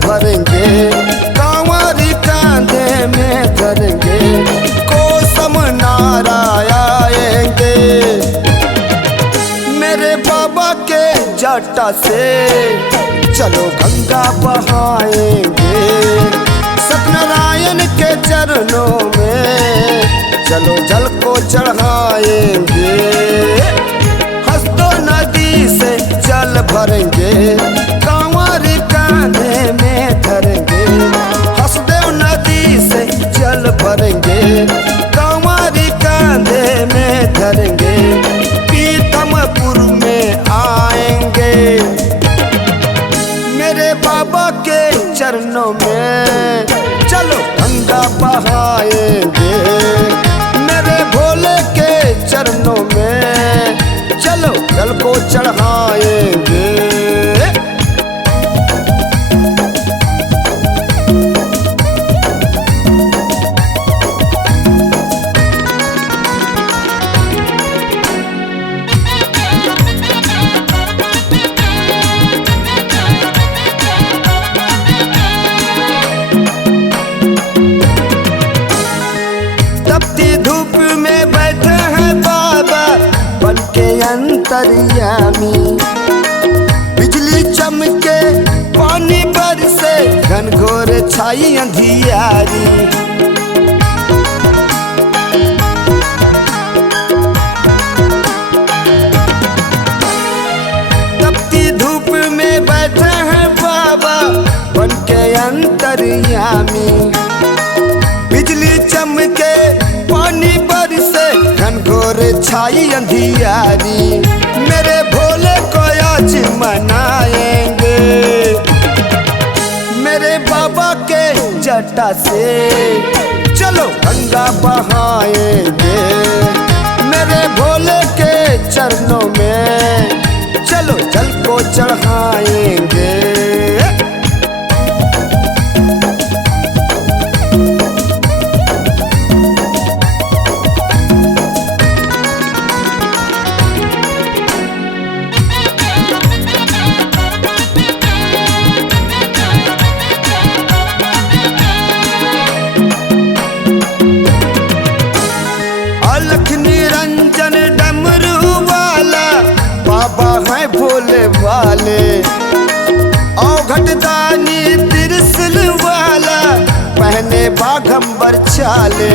भरेंगे, कांवरी कांधे में धरेंगे, कोसम नारायेंगे। मेरे बाबा के जटा से चलो गंगा बहाएंगे, सत्यनारायण के चरणों में चलो जल को चढ़ाएंगे। हंसदो नदी से जल भरेंगे, कांवरी कांधे में धरेंगे, हंसदो नदी से जल भरेंगे, कांवरी कांधे में धरेंगे, पीतमपुर में आएंगे। मेरे बाबा के चरणों में चलो गंगा बहाएंगे, मेरे भोले के चरणों में चलो जल को चढ़ाएंगे। धूप में बैठे हैं बाबा बनके अंतर्यामी, बिजली चमके पानी बरसे घनघोर छाई अंधियारी। तपती धूप में बैठे हैं बाबा बनके अंतर्यामी, बिजली चमके पानी बरसे घनघोर छाई अंधियारी। मेरे भोले को आज मनाएंगे, मेरे बाबा के जटा से चलो गंगा बहाएंगे, मेरे भोले के चरणों में चलो जल को चढ़ाएंगे। निरंजन डमरू वाला बाबा है भोले वाले, औघट दानी त्रिशूल वाला पहने बाघंबर चाले।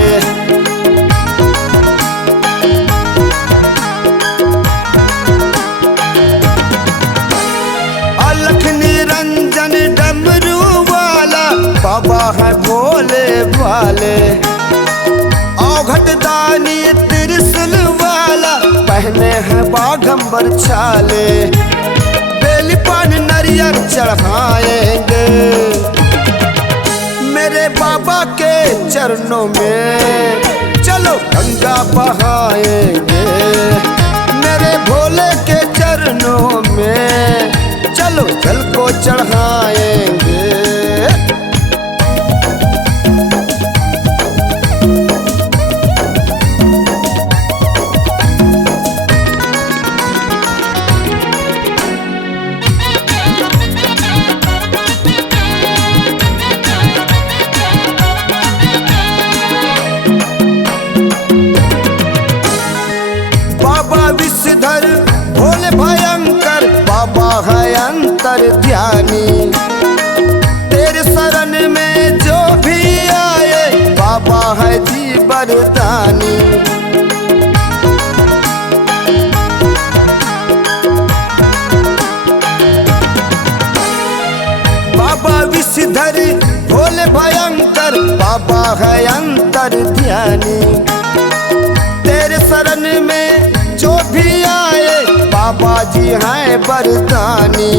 अलख निरंजन डमरू वाला बाबा है भोले वाले, औघट दानी त्रिशूल वाला पहने हैं बाघंबर छाले। बेली पान नरियर चढ़ाएंगे, मेरे बाबा के चरणों में चलो गंगा बहाएंगे, मेरे भोले के चरणों में चलो जल को चढ़ाएंगे। विषधर भोले भयंकर बाबा है अंतर ध्यानी, तेरे शरण में जो भी आए बाबा है जी वरदानी। बाबा विषधर भोले भयंकर बाबा है अंतर ध्यानी, तेरे शरण में जो भी आए बाबा जी हैं वरदानी।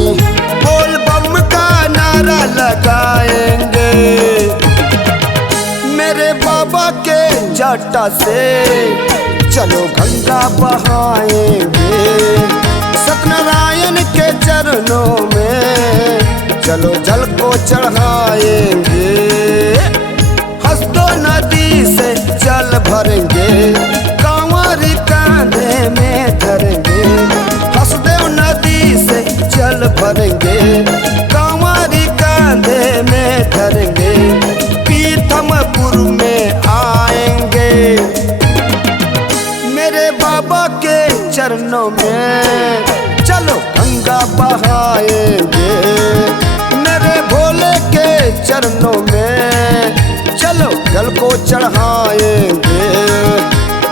बोल बम का नारा लगाएंगे, मेरे बाबा के जटा से चलो गंगा बहाएंगे, सत्यनारायण के चरणों में चलो जल को चढ़ाएंगे। हंसदो नदी से जल भरेंगे, कांवरी कांधे में धरेंगे, हंसदो नदी से जल भरेंगे, कांवरी कांधे मेरे बाबा के चरणों में चलो गंगा बहाएंगे। मेरे भोले के चरणों में चलो जल को चढ़ाएंगे।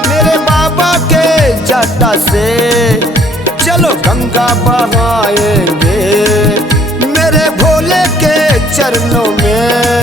मेरे बाबा के जटा से चलो गंगा बहाएंगे। मेरे भोले के चरणों में